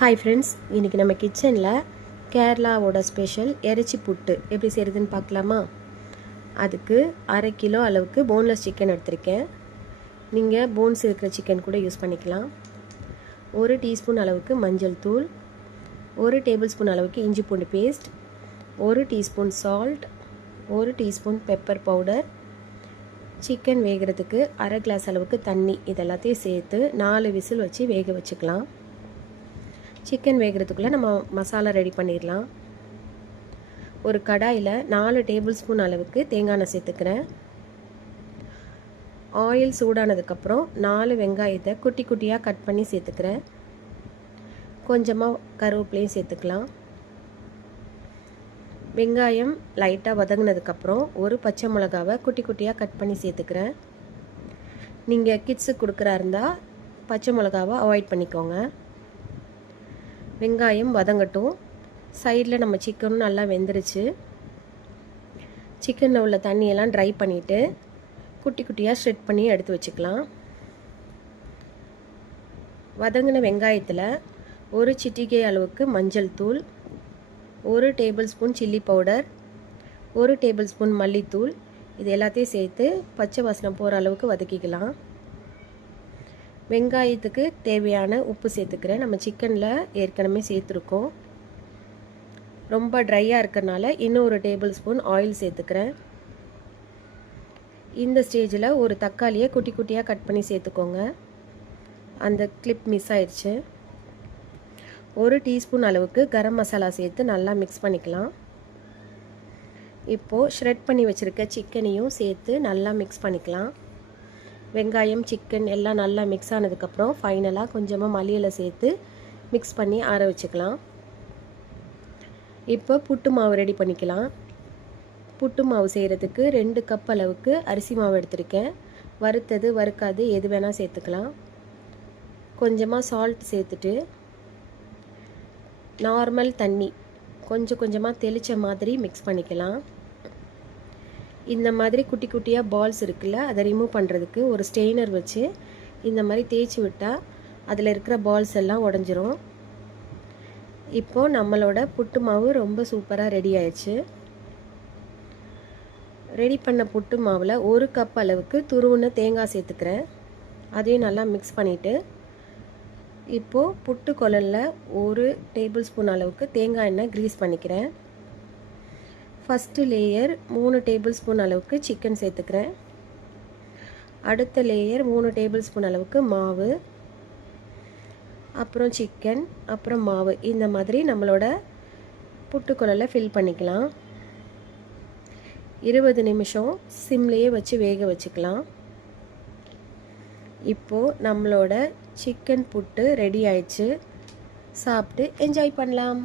Hi friends, இன்றைக்கி நம்ம கிச்சனில் கேரளாவோட ஸ்பெஷல் இறைச்சி புட்டு எப்படி செய்கிறதுன்னு பார்க்கலாமா? அதுக்கு 1/2 கிலோ அளவுக்கு போன்லெஸ் சிக்கன் எடுத்திருக்கேன். நீங்கள் போன்ஸ் இருக்கிற சிக்கன் கூட யூஸ் பண்ணிக்கலாம். 1 டீஸ்பூன் அளவுக்கு மஞ்சள் தூள், 1 டேபிள் ஸ்பூன் அளவுக்கு இஞ்சி பூண்டு paste, 1 teaspoon salt, 1 teaspoon pepper powder, chicken வேகிறதுக்கு 1/2 கிளாஸ் அளவுக்கு தண்ணி, இதெல்லாத்தையும் சேர்த்து 4 விசில் வச்சு வேக வச்சுக்கலாம். சிக்கன் வேகிறதுக்குள்ளே நம்ம மசாலா ரெடி பண்ணிடலாம். ஒரு கடாயில் 4 டேபிள் ஸ்பூன் அளவுக்கு தேங்காய் எண்ணெய் சேர்த்துக்கிறேன். ஆயில் சூடானதுக்கப்புறம் 4 வெங்காயத்தை குட்டி குட்டியாக கட் பண்ணி சேர்த்துக்கிறேன். கொஞ்சமாக கருவேப்பிலையும் சேர்த்துக்கலாம். வெங்காயம் லைட்டாக வதங்கினதுக்கப்புறம் ஒரு பச்சை மிளகாவை குட்டி குட்டியாக கட் பண்ணி சேர்த்துக்கிறேன். நீங்கள் கிட்ஸுக்கு கொடுக்குறா இருந்தால் பச்சை மிளகாவை அவாய்ட் பண்ணிக்கோங்க. வெங்காயம் வதங்கட்டும். சைடில் நம்ம சிக்கனும் நல்லா வெந்துருச்சு. சிக்கனில் உள்ள தண்ணியெல்லாம் ட்ரை பண்ணிவிட்டு குட்டி குட்டியாக ஸ்ட்ரெட் பண்ணி எடுத்து வச்சுக்கலாம். வதங்கின வெங்காயத்தில் 1 சிட்டிகை அளவுக்கு மஞ்சள் தூள், 1 table spoon chilli powder, 1 table spoon மல்லித்தூள், இது எல்லாத்தையும் சேர்த்து பச்சை வாசனை போகிற அளவுக்கு வதக்கிக்கலாம். வெங்காயத்துக்கு தேவையான உப்பு சேர்த்துக்கிறேன். நம்ம சிக்கனில் ஏற்கனவே சேர்த்துருக்கோம். ரொம்ப ட்ரையாக இருக்கிறனால இன்னும் 1 டேபிள் ஸ்பூன் ஆயில் சேர்த்துக்கிறேன். இந்த ஸ்டேஜில் ஒரு தக்காளியை குட்டி குட்டியாக கட் பண்ணி சேர்த்துக்கோங்க. அந்த கிளிப் மிஸ் ஆயிடுச்சு. 1 டீஸ்பூன் அளவுக்கு கரம் மசாலா சேர்த்து நல்லா மிக்ஸ் பண்ணிக்கலாம். இப்போது ஷ்ரெட் பண்ணி வச்சுருக்க சிக்கனையும் சேர்த்து நல்லா மிக்ஸ் பண்ணிக்கலாம். வெங்காயம் சிக்கன் எல்லாம் நல்லா மிக்ஸ் ஆனதுக்கப்புறம் ஃபைனலாக கொஞ்சமாக மல்லியில சேர்த்து மிக்ஸ் பண்ணி ஆற வச்சுக்கலாம். இப்போ புட்டு மாவு ரெடி பண்ணிக்கலாம். புட்டு மாவு செய்கிறதுக்கு 2 கப் அளவுக்கு அரிசி மாவு எடுத்திருக்கேன். வறுத்தது வறுக்காது எது வேணால் சேர்த்துக்கலாம். கொஞ்சமாக சால்ட் சேர்த்துட்டு நார்மல் தண்ணி கொஞ்சம் கொஞ்சமாக தெளித்த மாதிரி மிக்ஸ் பண்ணிக்கலாம். இந்த மாதிரி குட்டி குட்டியாக பால்ஸ் இருக்குல்ல, அதை ரிமூவ் பண்ணுறதுக்கு ஒரு ஸ்டெய்னர் வச்சு இந்த மாதிரி தேய்ச்சி விட்டால் அதில் இருக்கிற பால்ஸ் எல்லாம் உடஞ்சிரும். இப்போது நம்மளோட புட்டு மாவு ரொம்ப சூப்பராக ரெடி ஆயிடுச்சு. ரெடி பண்ண புட்டு மாவில் 1 கப் அளவுக்கு துருவின தேங்காய் சேர்த்துக்கிறேன். அதையும் நல்லா மிக்ஸ் பண்ணிவிட்டு இப்போது புட்டு குழலில் 1 டேபிள் ஸ்பூன் அளவுக்கு தேங்காய் எண்ணெய் க்ரீஸ் பண்ணிக்கிறேன். ஃபஸ்ட்டு லேயர் 3 டேபிள் ஸ்பூன் அளவுக்கு சிக்கன் சேர்த்துக்கிறேன். அடுத்த லேயர் 3 டேபிள் ஸ்பூன் அளவுக்கு மாவு, அப்புறம் சிக்கன், அப்புறம் மாவு, இந்த மாதிரி நம்மளோட புட்டுக்குழலை ஃபில் பண்ணிக்கலாம். 20 நிமிஷம் சிம்லேயே வச்சு வேக வச்சுக்கலாம். இப்போது நம்மளோட சிக்கன் புட்டு ரெடி ஆயிடுச்சு. சாப்பிட்டு என்ஜாய் பண்ணலாம்.